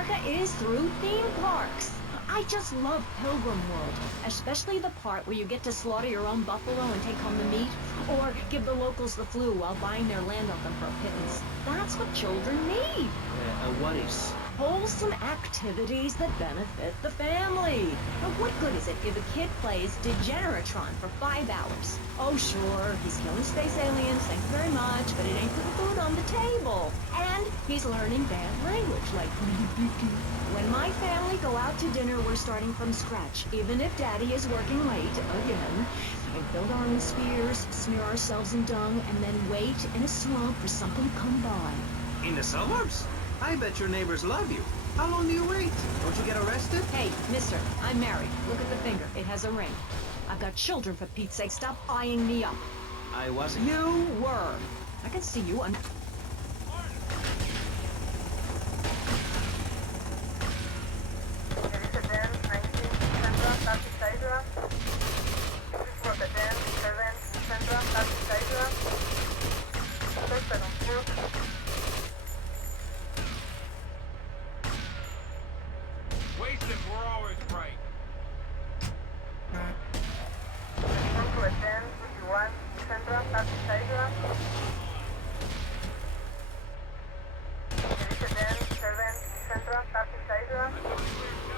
America is through theme parks. I just love Pilgrim World, especially the part where you get to slaughter your own buffalo and take home the meat, or give the locals the flu while buying their land off them for a pittance. That's what children need. What is? Wholesome activities that benefit the family. Now, what good is it if a kid plays Degeneratron for 5 hours? Oh, sure, he's killing space aliens, thank you very much, but it ain't putting food on the table. And he's learning bad language, like when my family go out to dinner, we're starting from scratch, even if Daddy is working late again. We build our own spears, smear ourselves in dung, and then wait in a swamp for something to come by. In the suburbs? I bet your neighbors love you. How long do you wait? Don't you get arrested? Hey, mister, I'm married. Look at the finger. It has a ring. I've got children, for Pete's sake. Stop eyeing me up. I wasn't. You were. I can see you on... Wasted, we're always right.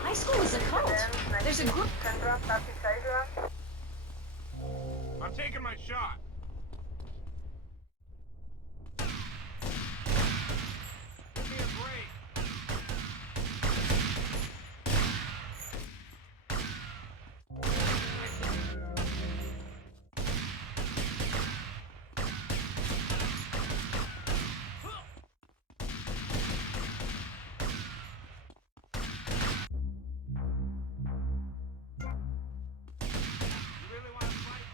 High school is a cult. There's a group... I'm taking my shot. Give me a break. You really want to fight?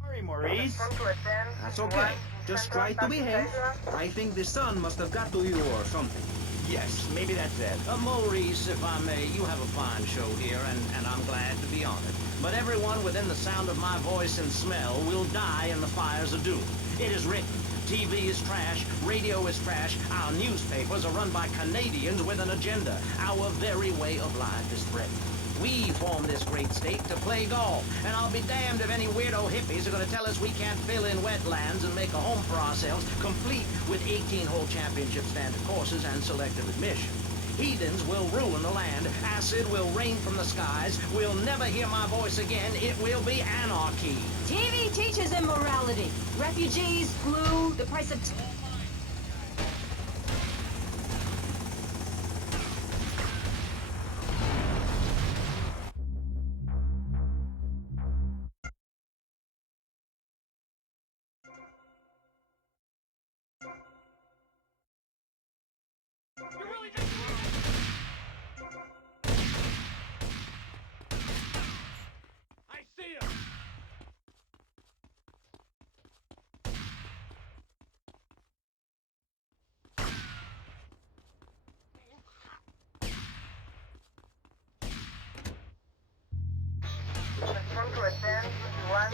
Sorry, Maurice. That's okay. Just try to behave. I think the sun must have got to you or something. Yes, maybe that's it. Maurice, if I may, you have a fine show here, and I'm glad to be on it. But everyone within the sound of my voice and smell will die in the fires of doom. It is written. TV is trash, radio is trash, our newspapers are run by Canadians with an agenda. Our very way of life is threatened. We formed this great state to play golf, and I'll be damned if any weirdo hippies are going to tell us we can't fill in wetlands and make a home for ourselves, complete with 18-hole championship standard courses and selective admission. Heathens will ruin the land, acid will rain from the skies, we'll never hear my voice again, it will be anarchy. TV teaches immorality. Refugees, flu, the price of... You really just... I see him!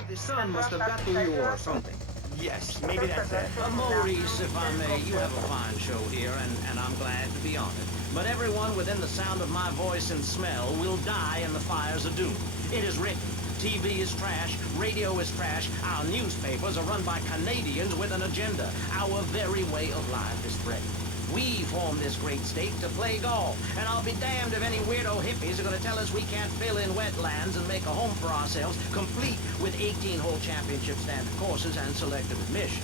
The sun must have got to you or something. Yes, maybe that's it. Maurice, if I may, you have a fine show here, and I'm glad to be on it. But everyone within the sound of my voice and smell will die in the fires of doom. It is written. TV is trash, radio is trash, our newspapers are run by Canadians with an agenda. Our very way of life is threatened. We formed this great state to play golf, and I'll be damned if any weirdo hippies are going to tell us we can't fill in wetlands and make a home for ourselves, complete with 18-hole championship standard courses and selective admission.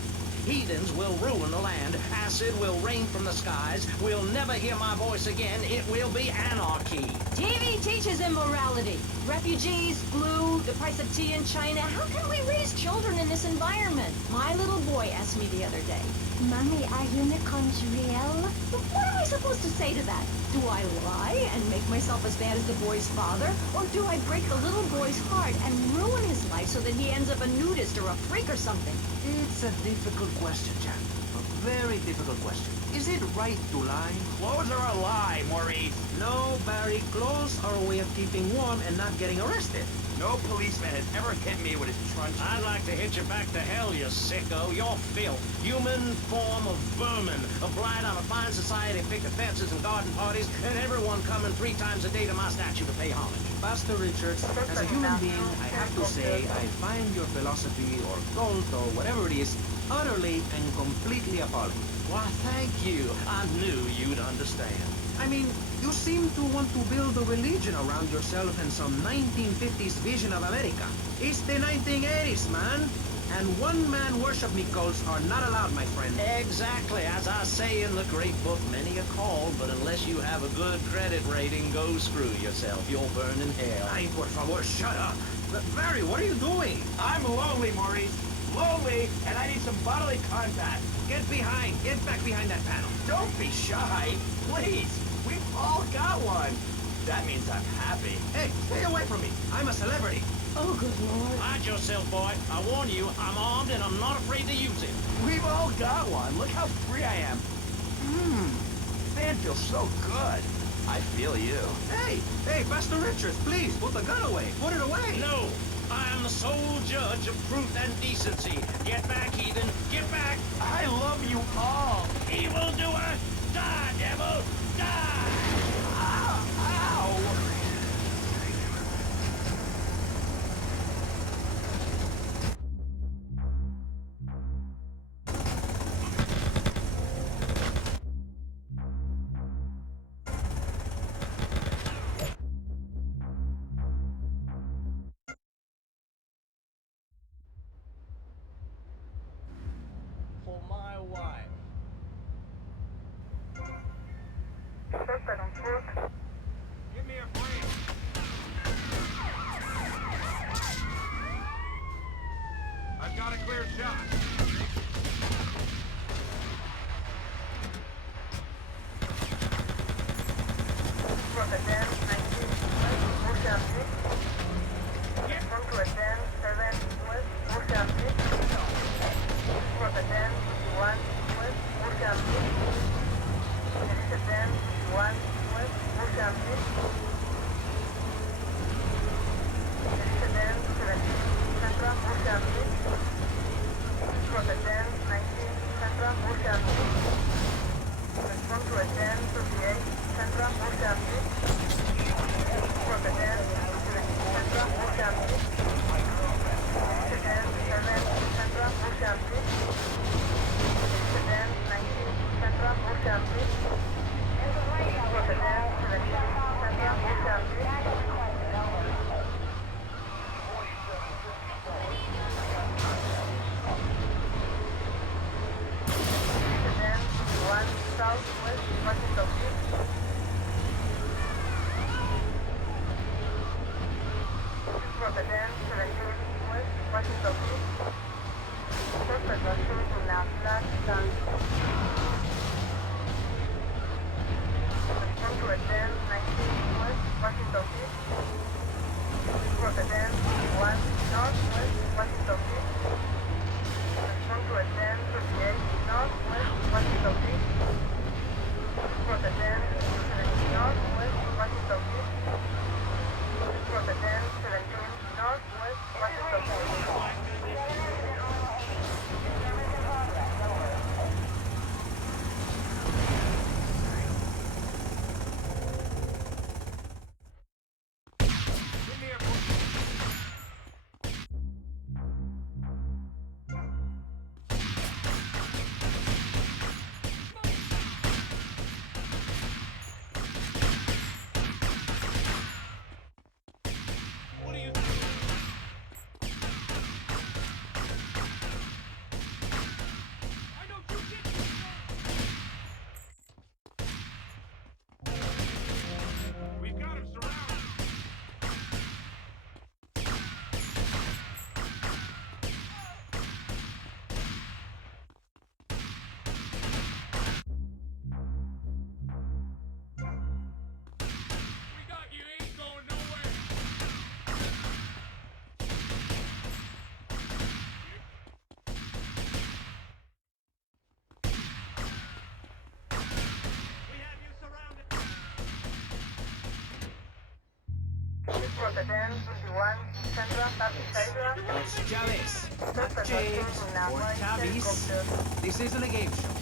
Heathens will ruin the land. Acid will rain from the skies. We'll never hear my voice again. It will be anarchy. TV teaches immorality. Refugees, flu, the price of tea in China. How can we raise children in this environment? My little boy asked me the other day, Mommy, are unicorns real? What am I supposed to say to that? Do I lie and make myself as bad as the boy's father? Or do I break the little boy's heart and ruin his life so that he ends up a nudist or a freak or something? It's a difficult question, Jack. A very difficult question. Is it right to lie? Clothes are a lie, Maurice. No, Barry. Clothes are a way of keeping warm and not getting arrested. No policeman has ever hit me with his truncheon. I'd like to hit you back to hell, you sicko. You're filth. Human form of vermin. A blight on a fine society, picket fences and garden parties, and everyone coming 3 times a day to my statue to pay homage. Pastor Richards, as a human being, I have to say I find your philosophy or cult or whatever it is utterly and completely appalling. Why, thank you. I knew you'd understand. I mean, you seem to want to build a religion around yourself and some 1950s vision of America. It's the 1980s, man. And one-man worship me cults are not allowed, my friend. Exactly. As I say in the great book, many are called, but unless you have a good credit rating, go screw yourself. You'll burn in hell. Ay, por favor, shut up. But Barry, what are you doing? I'm lonely, Maurice. Lonely, and I need some bodily contact. Get back behind that panel. Don't be shy. Please. We've all got one. That means I'm happy. Hey, stay away from me. I'm a celebrity. Oh, good Lord. Hide yourself, boy. I warn you, I'm armed and I'm not afraid to use it. We've all got one. Look how free I am. Man feels so good. I feel you. Hey, Pastor Richards, please, put the gun away. Put it away. No, I am the sole judge of truth and decency. Get back, heathen. Get back. I love you all. Evildoer, die, devil, die. Ow! Ow! For my wife. Give me a break. I've got a clear shot. It's Chavez, not James or Chavis. This isn't a game show.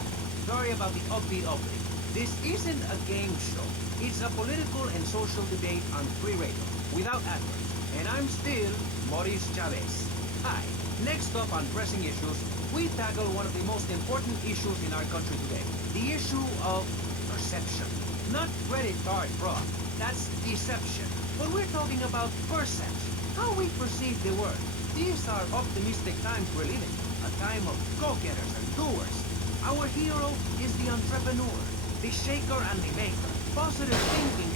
Sorry about the upbeat opening. This isn't a game show. It's a political and social debate on free radio, without adverts. And I'm still Maurice Chavez. Hi. Next up on Pressing Issues, we tackle one of the most important issues in our country today. The issue of perception. Not credit card fraud. That's deception. But we're talking about perception. How we perceive the world. These are optimistic times we're living. A time of go-getters and doers. Our hero is the entrepreneur, the shaker and the maker. Positive thinking.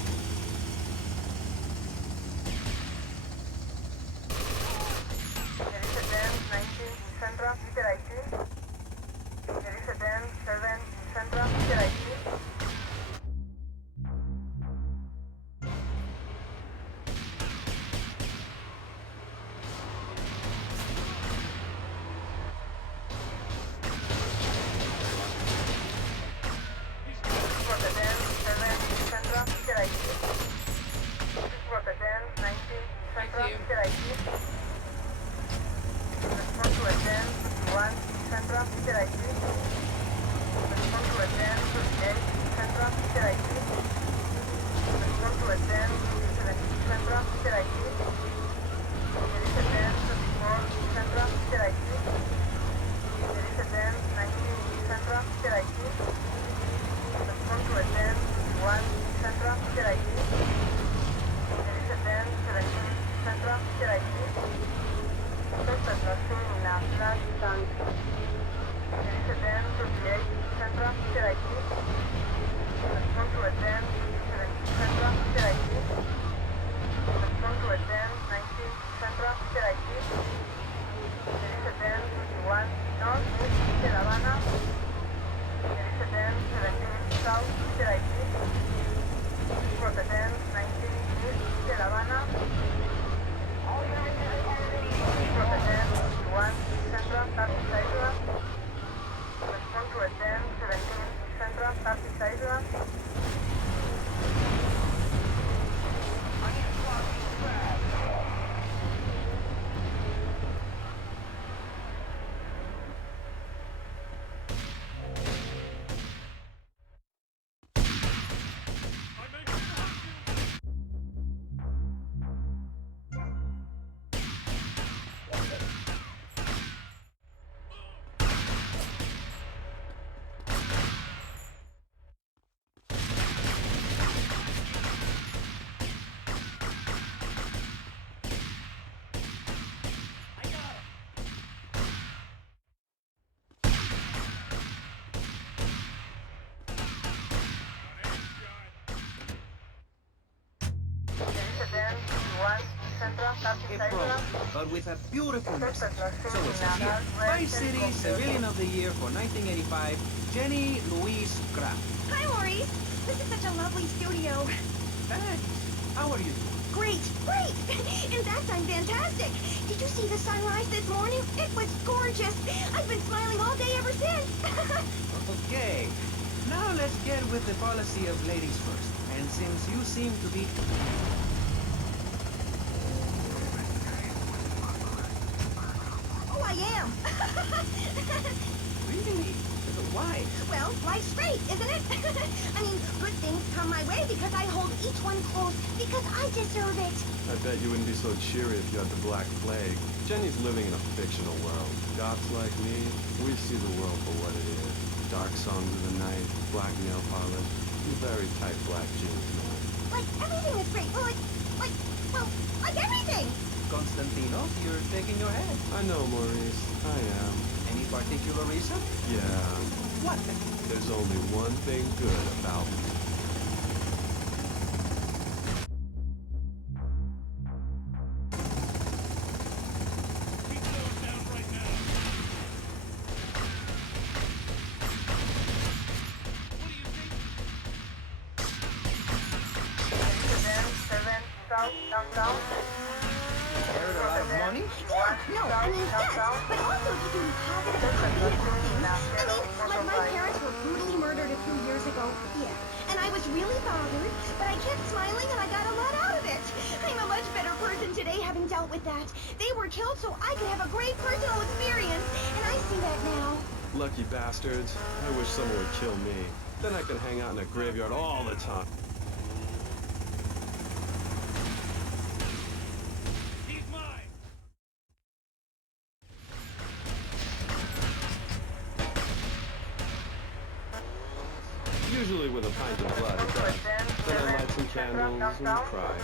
But with a beautiful message. So it says here, Vice City Civilian of the Year for 1985, Jenny Louise Kraft. Hi, Maurice. This is such a lovely studio. Thanks. How are you doing? Great, great. In fact, I'm fantastic. Did you see the sunrise this morning? It was gorgeous. I've been smiling all day ever since. Okay. Now let's get with the policy of ladies first. And since you seem to be... Oh, I am. Really? Why? Well, life's great, isn't it? I mean, good things come my way because I hold each one close because I deserve it. I bet you wouldn't be so cheery if you had the Black Plague. Jenny's living in a fictional world. Goths like me, we see the world for what it is. Dark songs of the night, black nail polish, and very tight black jeans, man. Like, everything is great. Well, like everything. Constantino, you're shaking your head. I know, Maurice. I am. Any particular reason? Yeah. What? There's only one thing good about me. Heard a lot of funny? Yeah, no, I mean, yes, but also you can be positive and upbeat about things. I mean, like my parents were brutally murdered a few years ago. Yeah, and I was really bothered, but I kept smiling and I got a lot out of it. I'm a much better person today having dealt with that. They were killed so I could have a great personal experience, and I see that now. Lucky bastards. I wish someone would kill me. Then I could hang out in a graveyard all the time. He's mine! Usually with a pint of blood at that. Then I light some candles and cry.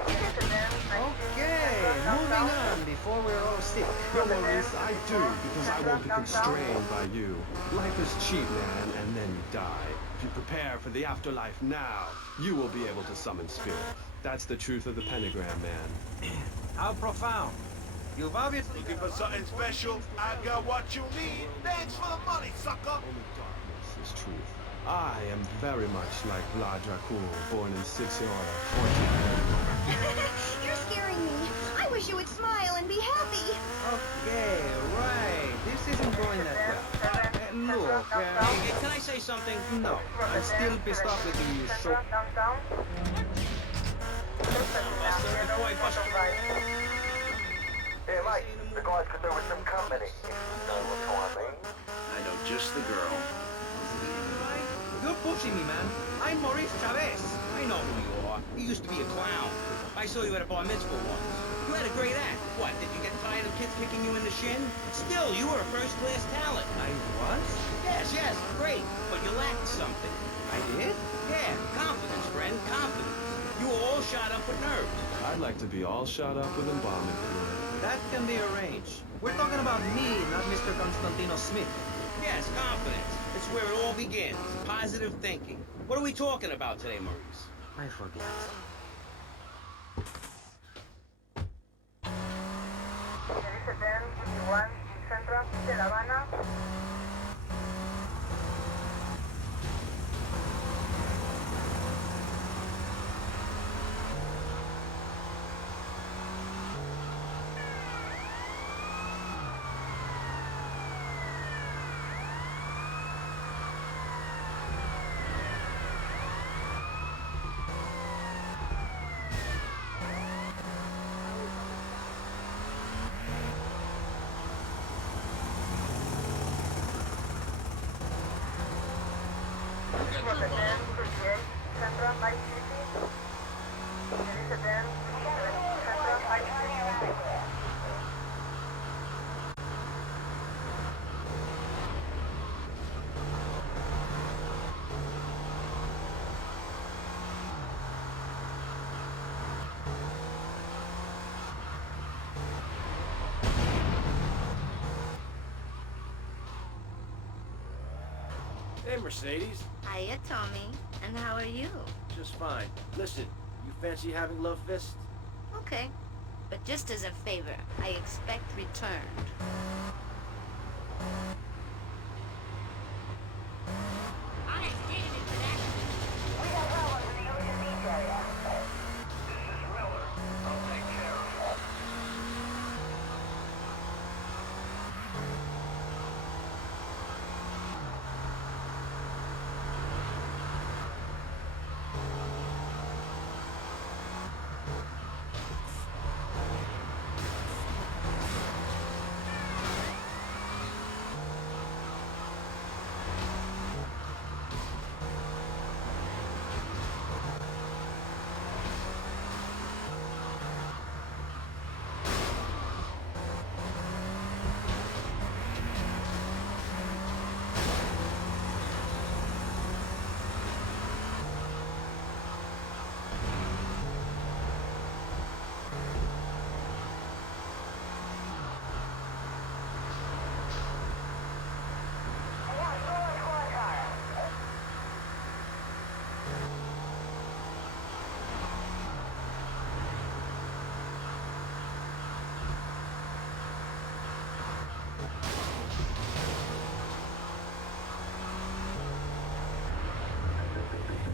Okay, moving on before we're all sick. No, Maurice, I do, because I won't be constrained by you. Life is cheap, man, and then you die. If you prepare for the afterlife now, you will be able to summon spirits. That's the truth of the pentagram, man. How profound. You've obviously... Looking for something special? I got what you need. Thanks for the money, sucker. Only darkness is truth. I am very much like Vlad Dracul, born in 6 Order, 14. You're scaring me. I wish you would smile and be happy. Okay, right. This isn't going that well. Look, Hey, can I say something? no. I'm still pissed off with you, so... Boy, Buster. Hey, Mike, the guys could do with some company. You know what I mean? I know just the girl. You're pushing me, man. I'm Maurice Chavez. I know who you are. You used to be a clown. I saw you at a bar mitzvah once. You had a great act. What, did you get tired of kids kicking you in the shin? Still, you were a first-class talent. I was? Yes, great. But you lacked something. I did? Yeah, confidence, friend, confidence. You were all shot up with nerves. I'd like to be all shot up with embalming fluid. That can be arranged. We're talking about me, not Mr. Constantino Smith. Yes, confidence. It's where it all begins. Positive thinking. What are we talking about today, Maurice? I forget. Hey, Mercedes. Hiya, Tommy. And how are you? Just fine. Listen, you fancy having love fist? Okay. But just as a favor, I expect returned. I ain't getting into that.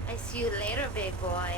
I see you later, big boy.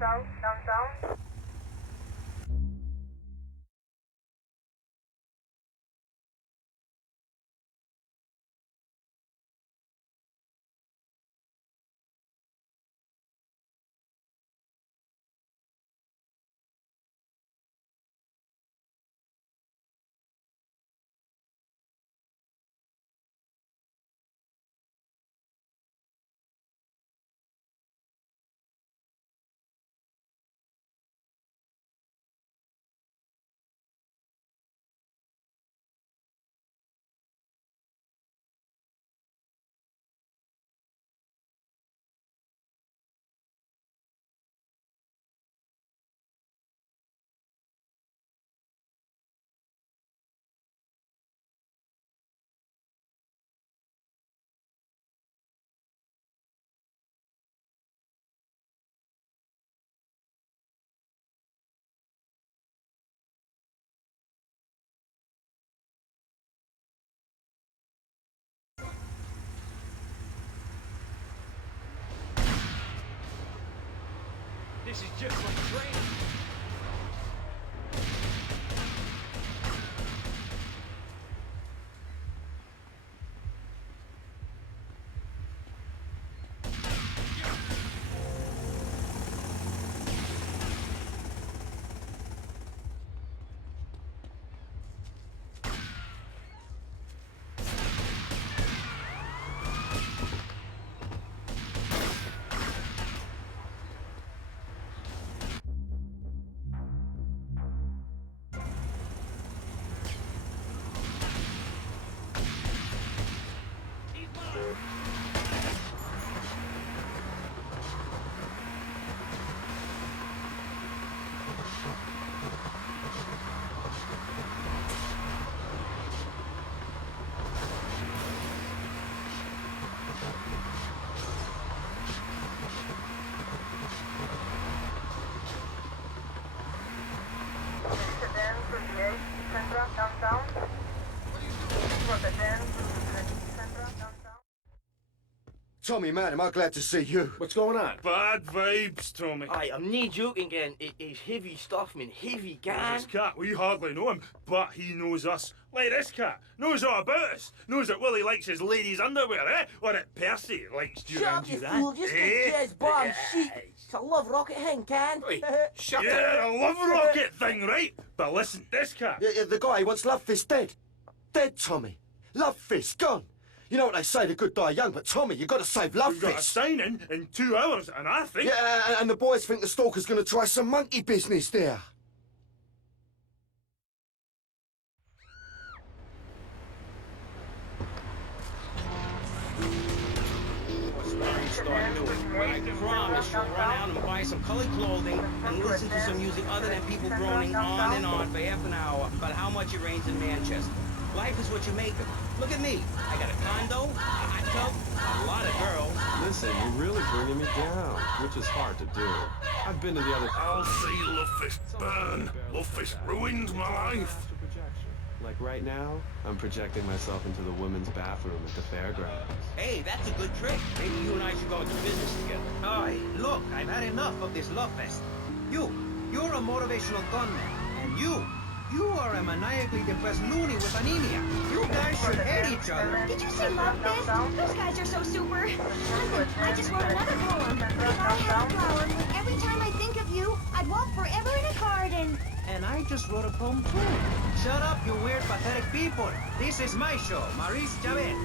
downtown. This is just like training. Tommy, man, am I glad to see you. What's going on? Bad vibes, Tommy. Aye, I'm not joking, gang. It's heavy stuff, man. Heavy, gang. This cat, we hardly know him, but he knows us. Like this cat, knows all about us. Knows that Willie likes his ladies' underwear, eh? Or that Percy likes Shut up, you fool. Just get jazz bomb shit. It's a love rocket thing, can? Wait, shut yeah, up. a love rocket thing, right? But listen, this cat. The guy who wants Love Fist dead. Dead, Tommy. Love Fist, gone. You know what they say, the good die young, but Tommy, you got to save Love We've got a Fist. signing in 2 hours, and I think... Yeah, and the boys think the stalker's going to try some monkey business there. I promise you'll run out and buy some colored clothing and listen to some music other than people groaning on and on for half an hour about how much it rains in Manchester. Life is what you make of it. Look at me. I got a condo, a hot tub, a lot of girls. Listen, you're really bringing me down, which is hard to do. I've been to the other... I'll see Love Fist burn. Love Fist ruined my life. Like right now, I'm projecting myself into the women's bathroom at the fairgrounds. Hey, that's a good trick. Maybe you and I should go into business together. Aye, look, I've had enough of this love fest. You're a motivational gunman, and you are a maniacally depressed loony with anemia. You guys should hate each other. Did you say Love Fist? Those guys are so super. Listen, I just wrote another poem. If I had a flower, every time I think of you, I'd walk forever in a garden. And I just wrote a poem too. Shut up, you weird, pathetic people. This is my show, Maurice Javet.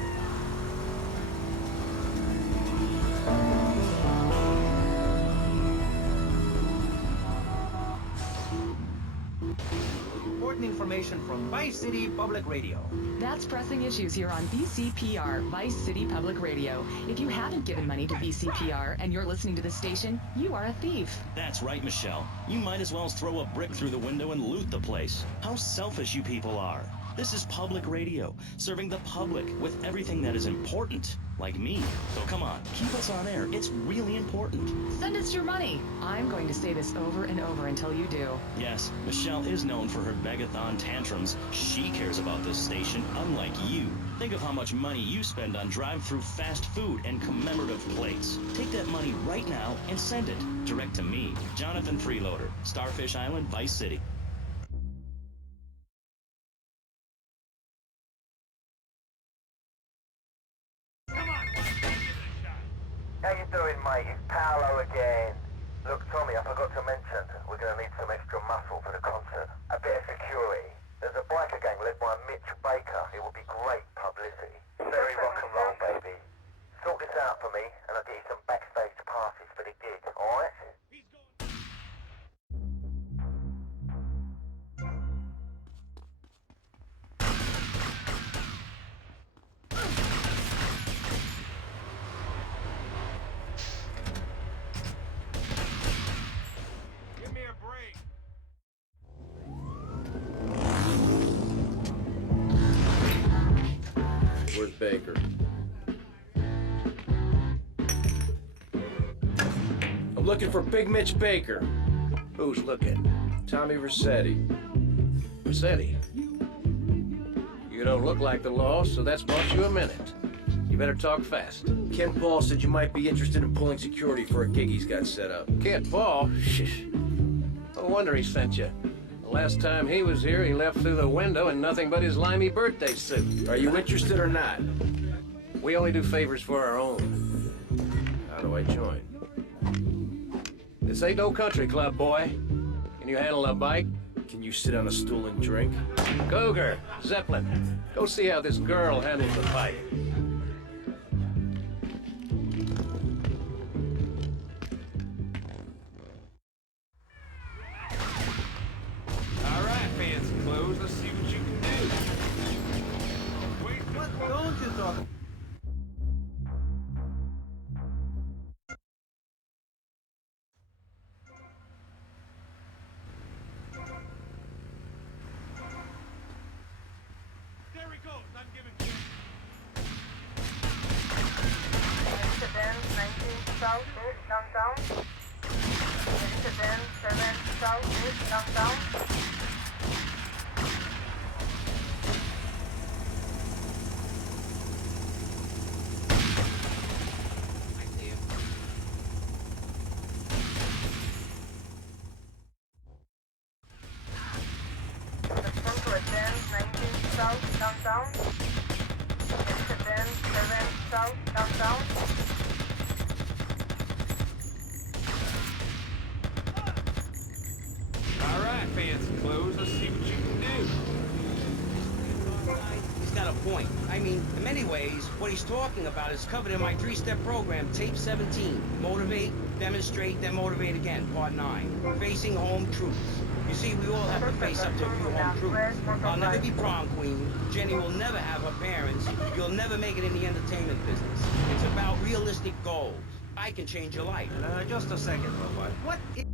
Important information from Vice City Public Radio. That's Pressing Issues here on VCPR, Vice City Public Radio. If you haven't given money to VCPR and you're listening to the station, you are a thief. That's right, Michelle. You might as well throw a brick through the window and loot the place. How selfish you people are. This is public radio, serving the public with everything that is important, like me. So come on, keep us on air. It's really important. Send us your money. I'm going to say this over and over until you do. Yes, Michelle is known for her begathon tantrums. She cares about this station, unlike you. Think of how much money you spend on drive-through fast food and commemorative plates. Take that money right now and send it direct to me, Jonathan Freeloader, Starfish Island, Vice City. How you doing, mate? It's Paolo again. Look, Tommy, I forgot to mention, we're going to need some extra muscle for the concert. A bit of security. There's a biker gang led by Mitch Baker. It will be great publicity. Very rock and roll, baby. Sort this out for me, and I'll get you some backstage passes for the gig, alright? Give me a break. Where's Baker? I'm looking for Big Mitch Baker. Who's looking? Tommy Rossetti. Rossetti? You don't look like the law, so that's bought you a minute. You better talk fast. Ken Paul said you might be interested in pulling security for a gig he's got set up. Ken Paul? Shh. No wonder he sent you. The last time he was here, he left through the window in nothing but his limey birthday suit. Are you interested or not? We only do favors for our own. How do I join? This ain't no country club, boy. Can you handle a bike? Can you sit on a stool and drink? Cougar, Zeppelin, go see how this girl handles the bike. All right, fancy clothes, let's see what you can do. Wait, What don't you talk? There he goes. I'm giving. Incident 19 South East Downtown. Incident 7 South East Downtown. Respond to attend 19 South Downtown. Incident 7 South Downtown. All right, fancy clothes, let's see what you can do. He's got a point. I mean, in many ways, what he's talking about is covered in my three-step program, Tape 17. Motivate, demonstrate, then motivate again, Part 9. Facing home truths. You see, we all have to face up to a few home truths. I'll never be prom queen. Jenny will never have her parents. You'll never make it in the entertainment business. It's about realistic goals. I can change your life. Just a second, robot. What is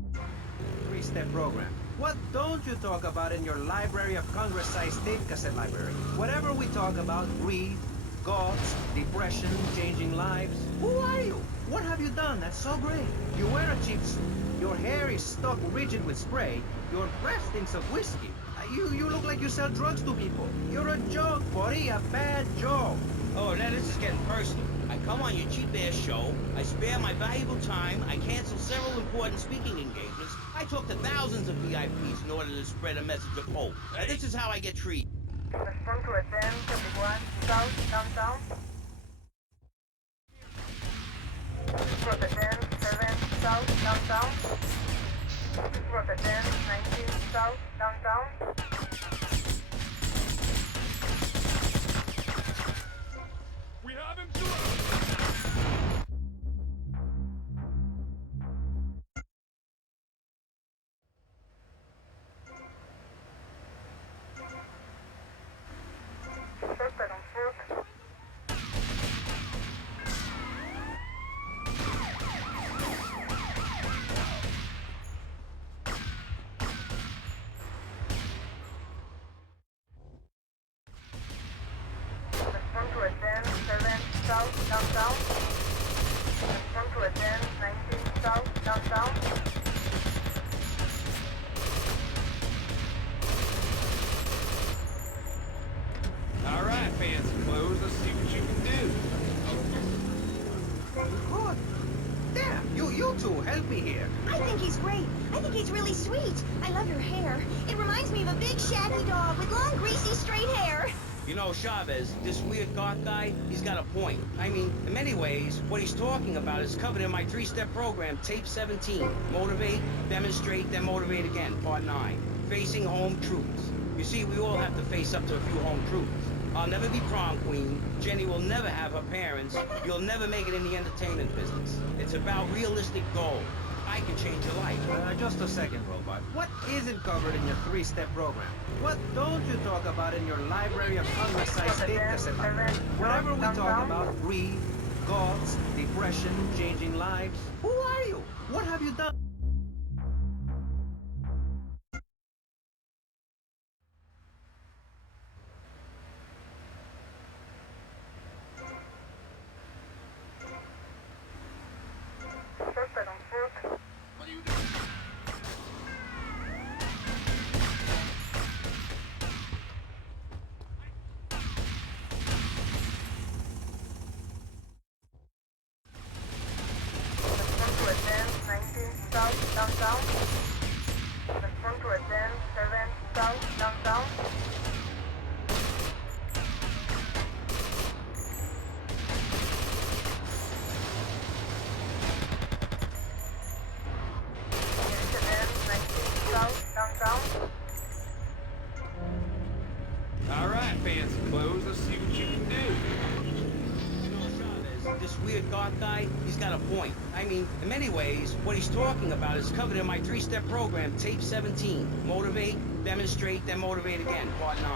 three-step program? What don't you talk about in your Library of Congress-sized tape cassette library? Whatever we talk about, breathe, goths, depression, changing lives. Who are you? What have you done that's so great? You wear a cheap suit. Your hair is stuck rigid with spray. Your breath stinks of whiskey. You look like you sell drugs to people. You're a joke, buddy, a bad joke. Oh, now this is getting personal. I come on your cheap-ass show, I spare my valuable time, I cancel several important speaking engagements, I talk to thousands of VIPs in order to spread a message of hope. This is how I get treated. Respond to attend 71 South Downtown. Rotterdam 7 South Downtown. Rotterdam 19 South Downtown. We have him too. Suspect on foot. 19 South, downtown. All right, fancy clothes, let's see what you can do. Good. Damn, you two help me here. I think he's great. I think he's really sweet. I love your hair. It reminds me of a big shaggy dog with long, greasy, straight hair. You know, Chavez, this weird goth guy, he's got a point. I mean, in many ways, what he's talking about is covered in my three-step program, Tape 17. Motivate, demonstrate, then motivate again, Part 9. Facing home truths. You see, we all have to face up to a few home truths. I'll never be prom queen. Jenny will never have her parents. You'll never make it in the entertainment business. It's about realistic goals. I can change your life. Just a second, Robot. What isn't covered in your three-step program? What don't you talk about in your Library of Congress-sized tape cassette library? Whatever we talk about, greed, goths, depression, changing lives. Who are you? What have you done? All right, fancy clothes, let's see what you can do. You know, Chavez, this weird goth guy, he's got a point. I mean, in many ways, what he's talking about is covered in my three-step program, Tape 17. Motivate, demonstrate, then motivate again, Part 9.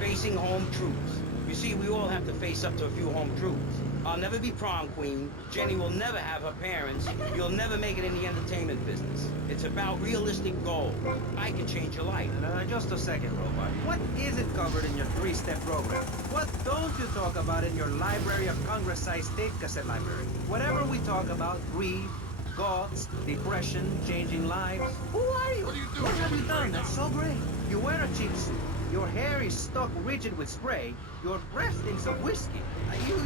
Facing home truths. You see, we all have to face up to a few home truths. I'll never be prom queen. Jenny will never have her parents. You'll never make it in the entertainment business. It's about realistic goals. I can change your life. Just a second, Robot. What isn't covered in your three-step program? What don't you talk about in your Library of Congress-sized tape cassette library? Whatever we talk about, greed, goths, depression, changing lives. Who are you? What have you done that's so great? You wear a cheap suit. Your hair is stuck rigid with spray. Your breath stinks of whiskey.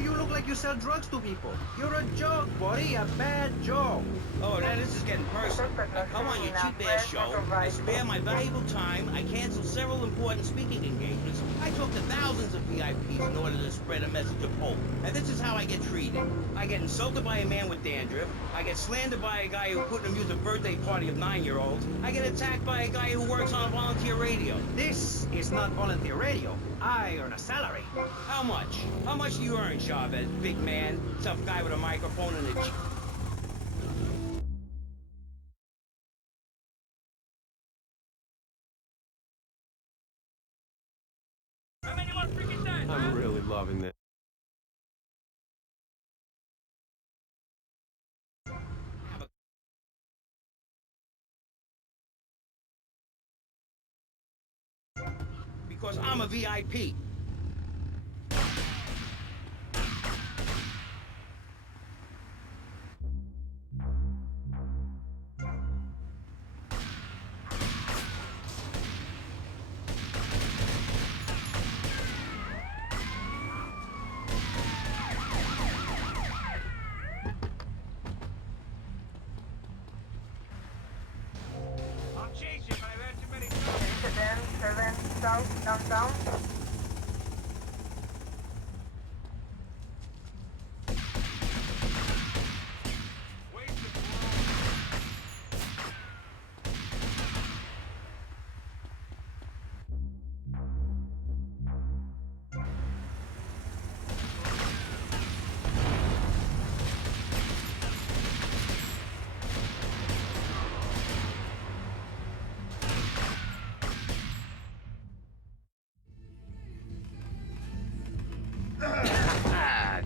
You look like you sell drugs to people. You're a joke, buddy. A bad joke. Oh, now this is getting personal. Now, come on, you cheap-ass show. I spare my valuable time. I cancel several important speaking engagements. I talk to thousands of VIPs in order to spread a message of hope. And this is how I get treated. I get insulted by a man with dandruff. I get slandered by a guy who couldn't amuse a birthday party of 9-year-olds. I get attacked by a guy who works on a volunteer radio. This is not volunteer radio. I earn a salary. How much? How much do you earn, Chavez? Big man, tough guy with a microphone and a... I'm really loving this. Because I'm a VIP. South, downtown.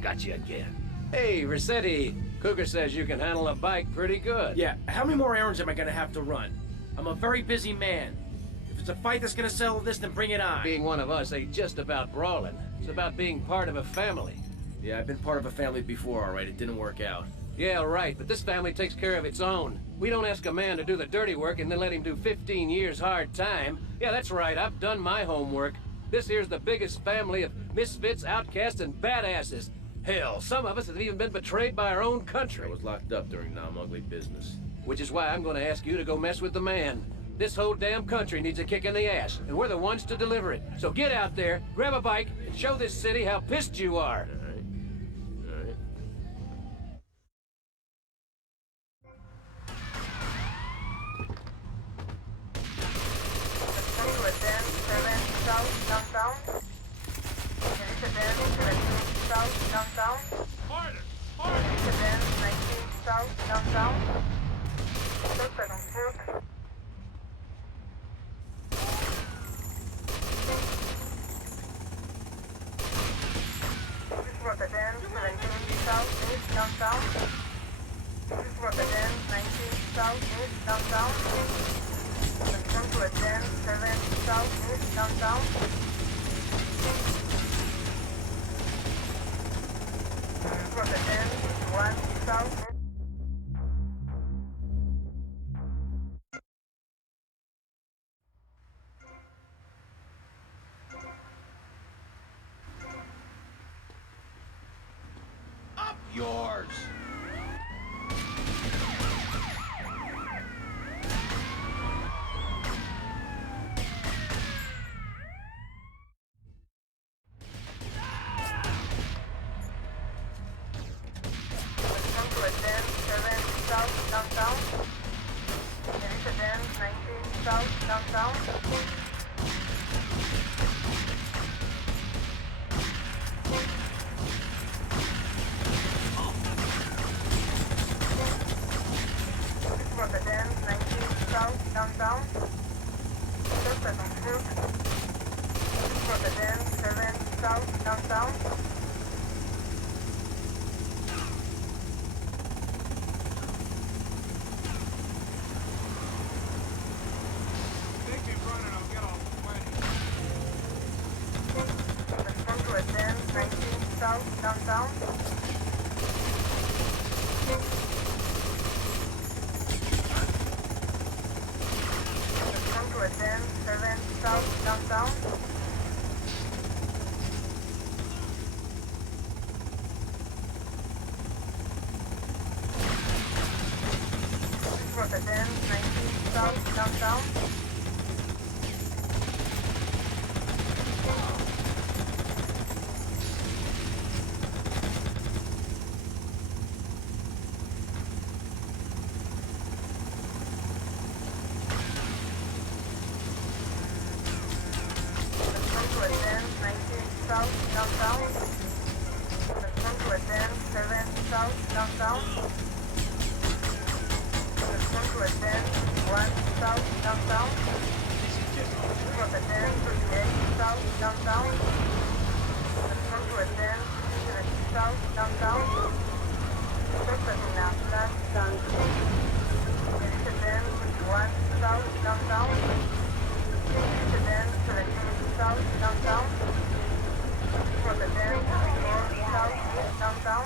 Got you again. Hey, Rossetti. Cougar says you can handle a bike pretty good. Yeah, how many more errands am I gonna have to run? I'm a very busy man. If it's a fight that's gonna settle this, then bring it on. Being one of us ain't just about brawling. It's about being part of a family. Yeah, I've been part of a family before, all right. It didn't work out. Yeah, right, but this family takes care of its own. We don't ask a man to do the dirty work and then let him do 15 years hard time. Yeah, that's right, I've done my homework. This here's the biggest family of misfits, outcasts, and badasses. Hell, some of us have even been betrayed by our own country. I was locked up during non-ugly business. Which is why I'm gonna ask you to go mess with the man. This whole damn country needs a kick in the ass, and we're the ones to deliver it. So get out there, grab a bike, and show this city how pissed you are. Alright. South downtown. There is a 17 South downtown. Harder! There is a 19 South downtown. Suspect on foot. This is Rotterdam, 17 South East downtown. This is Rotterdam, 19 South East downtown. Come to a 10, 7 South East downtown. Rotterdam, 1 South. Up yours! Downtown. There is a 10, 19 South downtown. This is Rotterdam, 19 South downtown. Suspect on foot. This is Rotterdam, 7 South downtown. South downtown. Come to a 10, 7 South downtown. This is Rotterdam, 19 South downtown. South downtown. Come to a 10, 7 South downtown. Come to a 10, 1 South downtown. From a 10, 38 South downtown. Come to a 10, 70 South downtown. Suspect now, last down. There is a 10, 1 South downtown. There is a 10, 17 South downtown. From the 10, 4 South East downtown.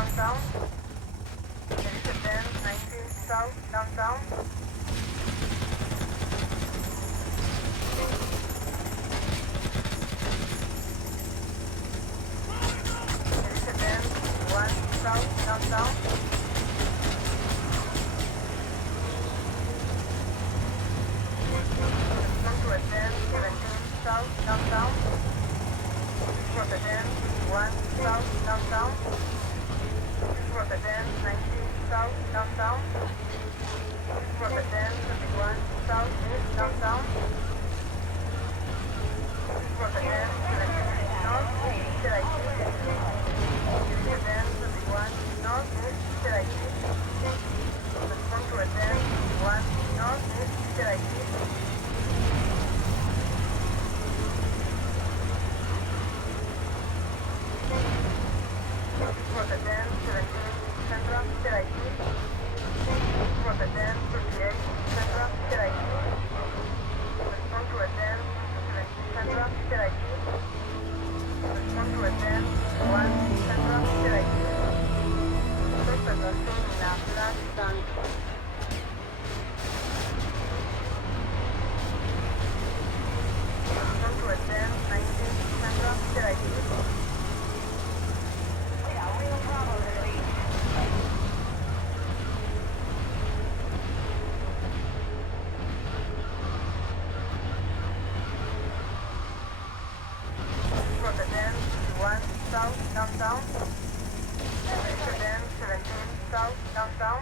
downtown. Exit 10, 19 south, downtown. Exit 10, 1 south, downtown. Come to a 10, 17 south, downtown. For the 10, 1 south, downtown. For the 10, 19 south, downtown. For the 10, 21 south, east, downtown. For the 10, 17 north, east, Cheetah. For the 10, 21 north, east, Cheetah. Respond to a 10, 1 north, east, Cheetah. For the 10, 17 Central, Cheetah. For the 10, 58 Central, Cheetah. Respond to a 10, 17 Central, Cheetah. Respond to a 10, 1 Central, Cheetah. Suspect was seen in a flash tank. Respond to a 10, 19 Central, Cheetah. For the 10, 1 south, downtown. Exit 10, 17 south, downtown.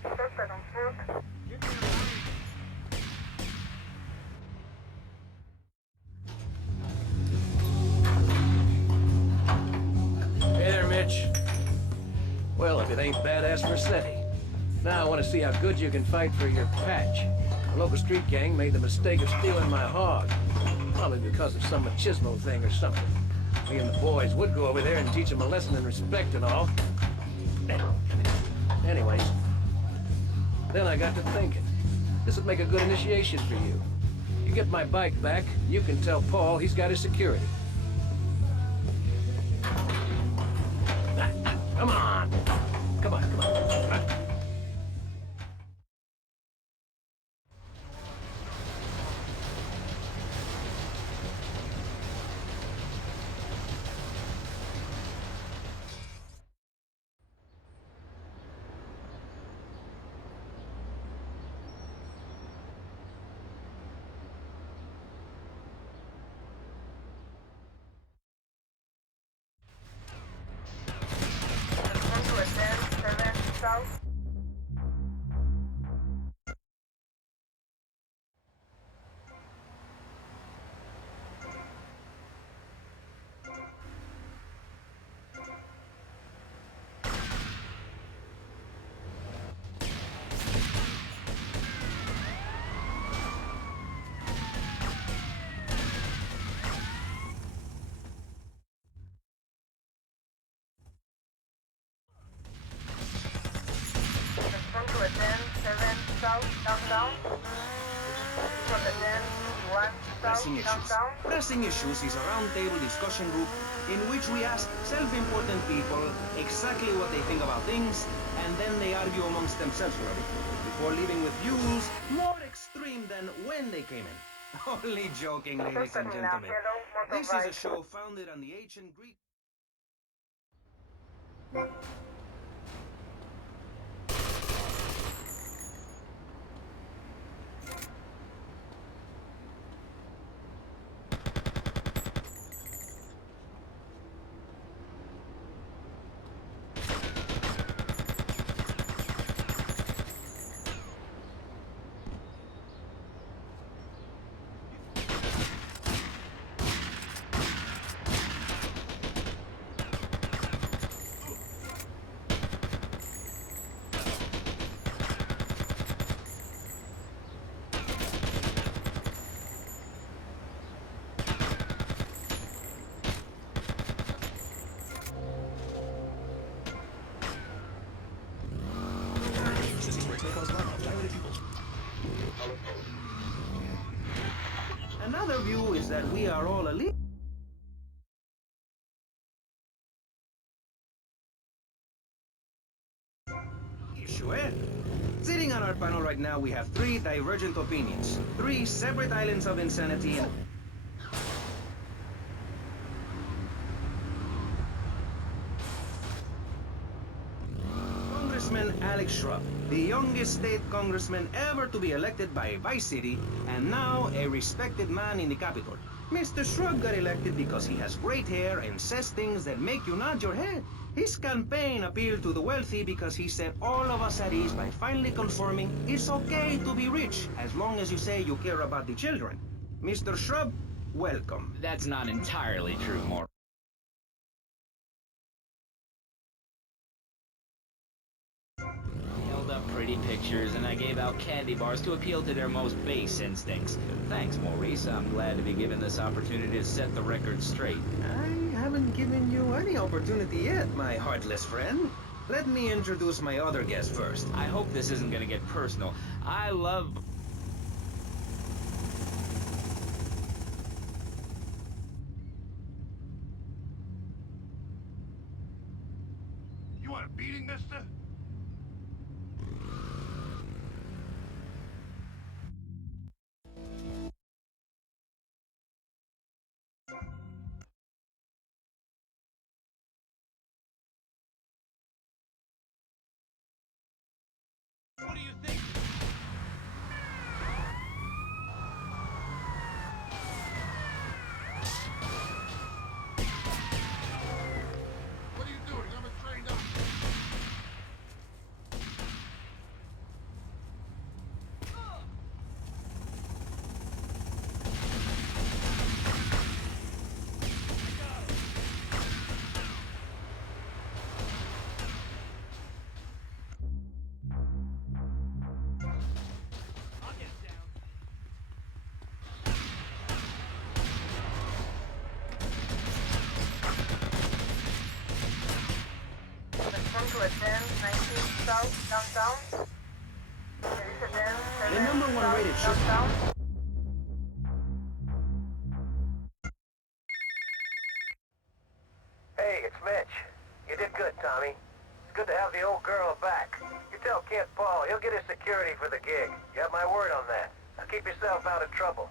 Suspect on foot. Hey there, Mitch. Well, if it ain't badass Mercetti. Now I want to see how good you can fight for your patch. The local street gang made the mistake of stealing my hog. Probably because of some machismo thing or something. Me and the boys would go over there and teach them a lesson in respect and all. Anyways, then I got to thinking. This would make a good initiation for you. You get my bike back, you can tell Paul he's got his security. Come on! Come on, come on. Respond to a 10, 7 south. Respond to a 10, 7 south, downtown. For the 10, 1 Pressing south, Issues. downtown. Pressing Issues is a roundtable discussion group in which we ask self-important people exactly what they think about things, and then they argue amongst themselves for a bit, before leaving with views more extreme than when they came in. Only joking, ladies and gentlemen. This is a show founded on the ancient Greek... seems that we are all elite. Sure. Sitting on our panel right now, we have 3 divergent opinions. 3 separate islands of insanity. Congressman Alex Shrub, the youngest state congressman ever to be elected by Vice City, and now a respected man in the Capitol. Mr. Shrub got elected because he has great hair and says things that make you nod your head. His campaign appealed to the wealthy because he set all of us at ease by finally confirming it's okay to be rich as long as you say you care about the children. Mr. Shrub, welcome. That's not entirely true, Maury. Held up pretty pictures, and I gave out candy bars to appeal to their most base instincts. Thanks, Maurice. I'm glad to be given this opportunity to set the record straight. I haven't given you any opportunity yet, my heartless friend. Let me introduce my other guest first. I hope this isn't gonna get personal. I love... You want a beating, mister? What do you think? What are you doing? I'm a trained up. The number 1 rated show. Hey, it's Mitch. You did good, Tommy. It's good to have the old girl back. You tell Kid Paul, he'll get his security for the gig. You have my word on that. Now keep yourself out of trouble.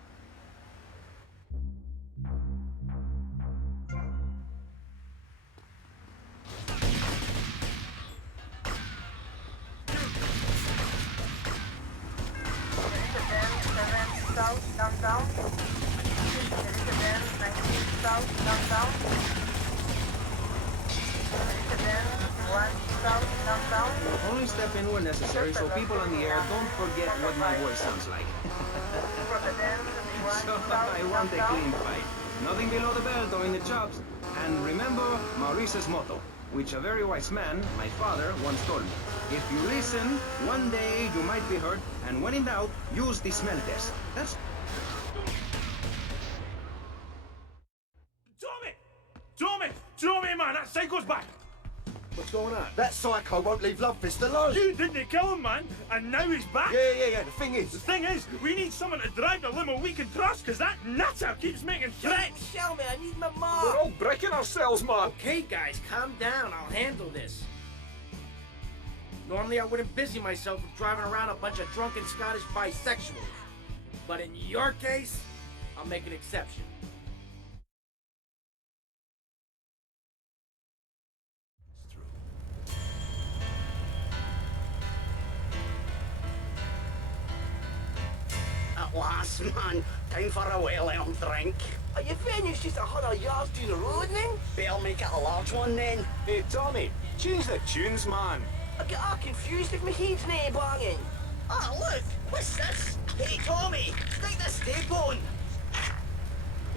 Only step in when necessary so people on the air don't forget what my voice sounds like. So I want a clean fight. Nothing below the belt or in the chops. And remember Maurice's motto, which a very wise man, my father, once told me. If you listen, one day you might be hurt, and when in doubt, use the smell test. That's... Tommy, man, that psycho's back! What's going on? That psycho won't leave Love Fist alone. You didn't kill him, man, and now he's back. Yeah. The thing is, we need someone to drive the limo we can trust, because that nutter keeps making threats. Show me, I need my mom. We're all breaking ourselves, man. Okay, guys, calm down. I'll handle this. Normally, I wouldn't busy myself with driving around a bunch of drunken Scottish bisexuals. But in your case, I'll make an exception. At last, man. Time for a well-earned drink. Are you finished just 100 yards down the road, then? Better make it a large one, then. Hey, Tommy, change the tunes, man. I get all confused if my head's not banging. Ah, look! What's this? Hey, Tommy! Stick this tape on!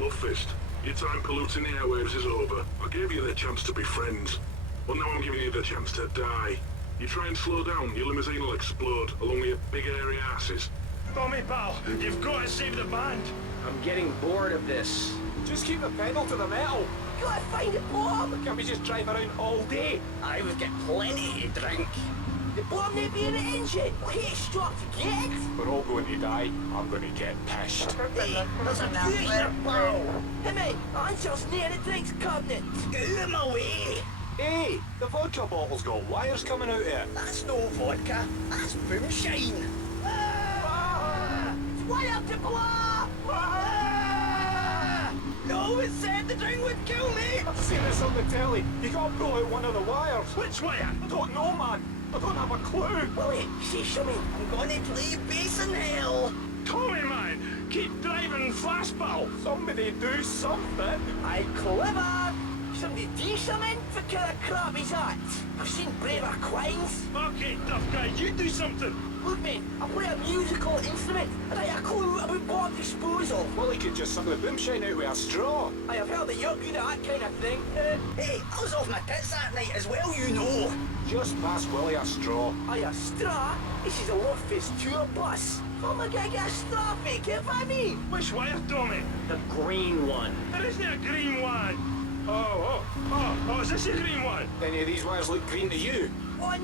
Love Fist, your time polluting the airwaves is over. I gave you the chance to be friends. Well, now I'm giving you the chance to die. You try and slow down, your limousine will explode along with your big airy asses. Tommy, pal, you've got to save the band. I'm getting bored of this. Just keep the pedal to the metal. Gotta find a bomb! Can't we just drive around all day? I would get plenty to drink. The bomb may be in the engine. Okay, stop to get. We're all going to die. I'm going to get pissed. Hey, there's a queue here, pal. Hey, mate, answer's near the drinks cabinet. Get out of my way. Hey, the vodka bottle's got wires coming out of it. That's no vodka. That's moonshine. Ah! It's wire to blow! Ah! No one said the drink would kill me. I've seen this on the telly. You gotta pull out one of the wires. Which wire? I don't know, man. I don't have a clue. Willie, say something. I'm gonna play bass in hell. Tommy, man, keep driving fastball. Somebody do something. I clever. Somebody do something? What kind of crap is that? I've seen braver quines. Okay, tough guy, you do something. Look, mate, I play a musical instrument, and I have a clue about bomb disposal. Well, he could just suck the boomshine out with a straw. I have heard that you're good at that kind of thing. Hey, I was off my tits that night as well, you know. Just pass Willie a straw. A straw? This is a Love-Fist tour bus. Oh my god, get a straw, mate, get by me. Which wire, Tommy? The green one. There isn't a green one. Oh, is this a green one? Any of these wires look green to you? Oh,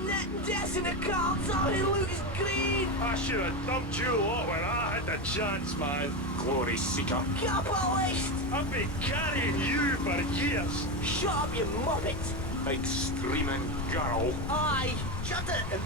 this in the cards already looks green. I should have dumped you lot when I had the chance, man. Glory seeker. Capitalist. I've been carrying you for years. Shut up, you muppet. Big screaming girl. Aye, shut it.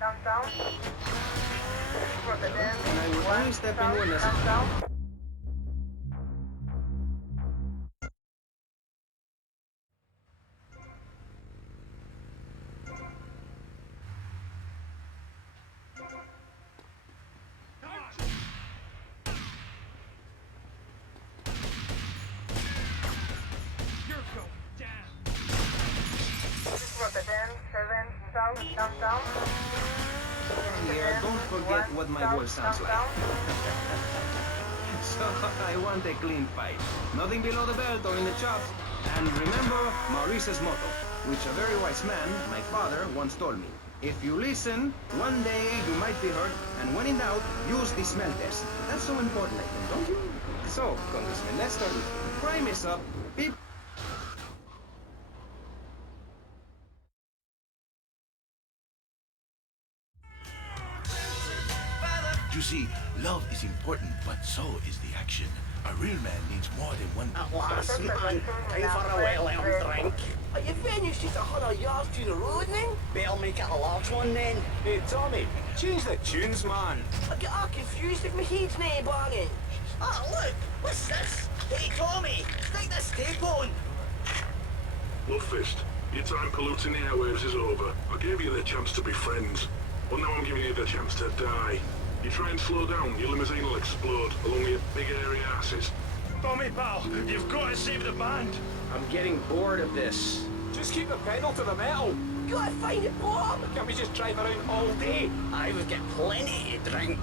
Downtown. And I will only step in when necessary. Here, don't forget what my voice sounds like. So, I want a clean fight. Nothing below the belt or in the chops. And remember Maurice's motto, which a very wise man, my father, once told me. If you listen, one day you might be hurt, and when in doubt, use the smell test. That's so important, I think, don't you? So, Congressman, let's start with you. Prime is up. Beep. You see, love is important, but so is the action. A real man needs more than one... At last, man. Time for a well-earned drink. Are your venues just 100 yards to the road, then? Better make it a large one, then. Hey, Tommy, change the tunes, man. I get all confused if my head's nae banging. Oh, look! What's this? Hey, Tommy, stick this tape on. Love-Fist, your time polluting the airwaves is over. I gave you the chance to be friends. Well, now I'm giving you the chance to die. You try and slow down, your limousine will explode along with your big airy asses. Tommy, pal, you've got to save the band. I'm getting bored of this. Just keep the pedal to the metal. Gotta find a bomb. Can't we just drive around all day? I would get plenty to drink.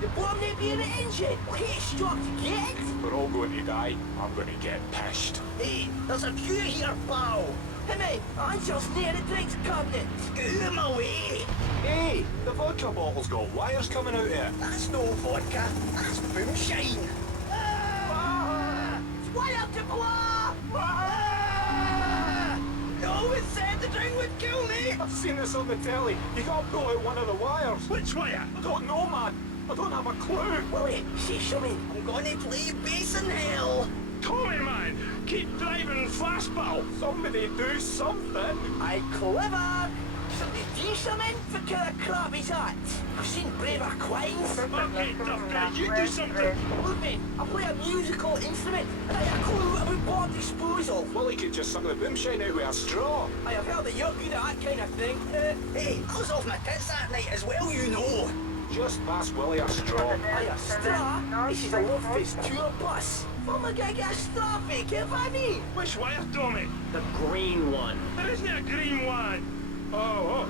The bomb may be in the engine. Okay, stop to get. We're all going to die. I'm going to get pissed. Hey, there's a queue here, pal. Hey, mate, answer's near the drinks cabinet. Get out of my way. Hey, the vodka bottle's got wires coming out of it. That's no vodka. That's moonshine. Ah! It's wire to blow! Ah! No one said the drink would kill me. I've seen this on the telly. You gotta pull out one of the wires. Which wire? I don't know, man. I don't have a clue. Willie, say something. I'm gonna play bass in hell. Tommy, man, keep driving fastball. Somebody do something. I clever. Somebody do something? What kind of crap is that? I've seen braver quines. Okay, tough guy, you do something. Look, mate, I play a musical instrument, and I have a clue about what disposal? Well, he could just suck the boomshine out with a straw. I have heard that you're good at that kind of thing. Hey, I was off my tits that night as well, you know. Just pass Willie a straw. Aye, a straw? This is a Love-Fist tour bus. From a guy get a straw fake, if I mean. Which wire, Tommy? The green one. There isn't a green one. Oh,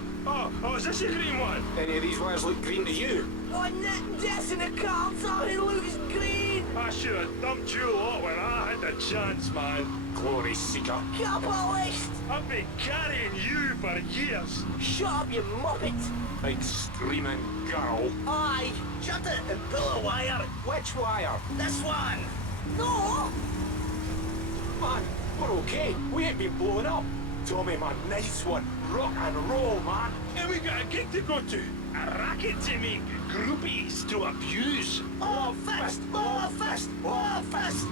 is this a green one? Any of these wires look green to you? Oh, Nick, Jess in the car, sorry, looks green. I should have dumped you lot when I had the chance, man. Glory seeker. Capitalist. I've been carrying you for years. Shut up, you muppet. Big screaming girl. Aye, shut it and pull a wire. Which wire? This one. No. Man, we're okay. We ain't been blown up. Tommy, man, nice one. Rock and roll, man. And we got a gig to go to. A racket to make. Groupies to abuse. Oh, fist! Oh, fist! Oh, fist!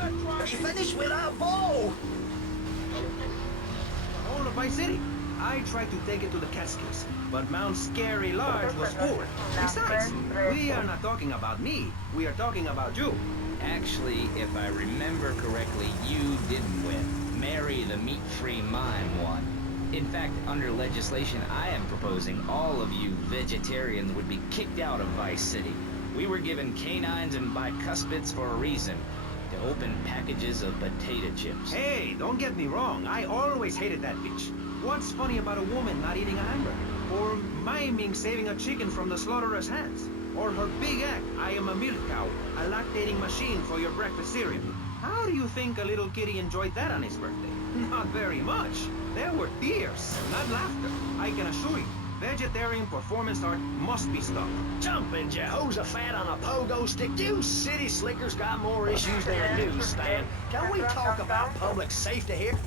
Are you finished with that ball? All of Vice City. I tried to take it to the Catskills, but Mount Scary Lodge was full. Besides, we are not talking about me. We are talking about you. Actually, if I remember correctly, you didn't win. Mary the meat-free mime won. In fact, under legislation I am proposing, all of you vegetarians would be kicked out of Vice City. We were given canines and bicuspids for a reason. To open packages of potato chips. Hey, don't get me wrong. I always hated that bitch. What's funny about a woman not eating a hamburger? Or miming saving a chicken from the slaughtherer's hands? Or her big act, I am a milk cow, a lactating machine for your breakfast cereal. How do you think a little kitty enjoyed that on his birthday? Not very much. There were tears, not laughter. I can assure you, vegetarian performance art must be stopped. Jumping Jehoshaphat on a pogo stick. You city slickers got more issues than a newsstand. Can we talk about public safety here?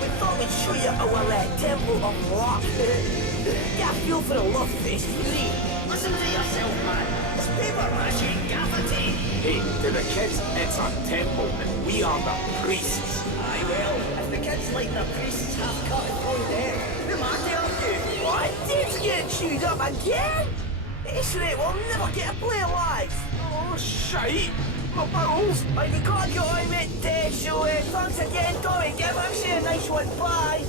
We thought we'd show you our Temple of Rock. Get a feel for the Love-Fist free. Listen to yourself, man. It's paper mache gaffer tape. Hey, to the kids, it's a temple, and we are the priests. Aye, well, if the kids like the priests half cut and thrown dead, who am I telling you? What? Dave's getting chewed up again? This rate, we'll never get to play live. Oh, shite. My balls. Right, you can't get on, mate, so thanks again, Tommy. Give us a nice one. Bye.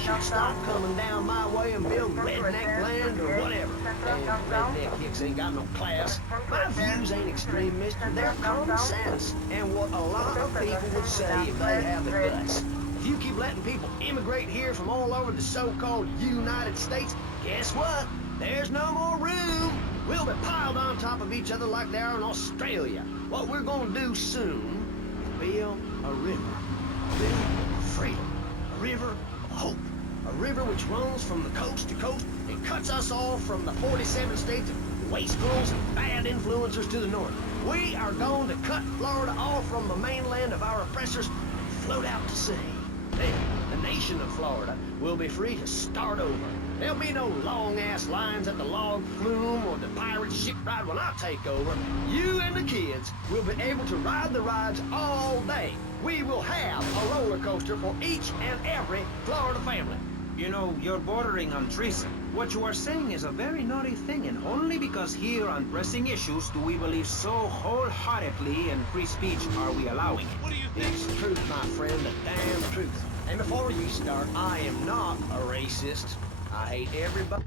Should stop coming down my way and build redneck land or whatever. Damn redneck hicks ain't got no class. My views ain't extreme, mister. They're common sense. And what a lot of people would say if they have the guts. If you keep letting people immigrate here from all over the so-called United States, guess what? There's no more room. We'll be piled on top of each other like they are in Australia. What we're gonna do soon is build a river. Build freedom. A river of hope. A river which runs from the coast to coast and cuts us off from the 47 states of wastrels and bad influencers to the north. We are going to cut Florida off from the mainland of our oppressors and float out to sea. Then, the nation of Florida will be free to start over. There'll be no long-ass lines at the log flume or the pirate shipwright when I take over. You and the kids will be able to ride the rides all day. We will have a roller coaster for each and every Florida family. You know, you're bordering on treason. What you are saying is a very naughty thing, and only because here on pressing issues do we believe so wholeheartedly in free speech are we allowing it. What do you think? It's the truth, my friend, the damn truth. And before you start, I am not a racist. I hate everybody.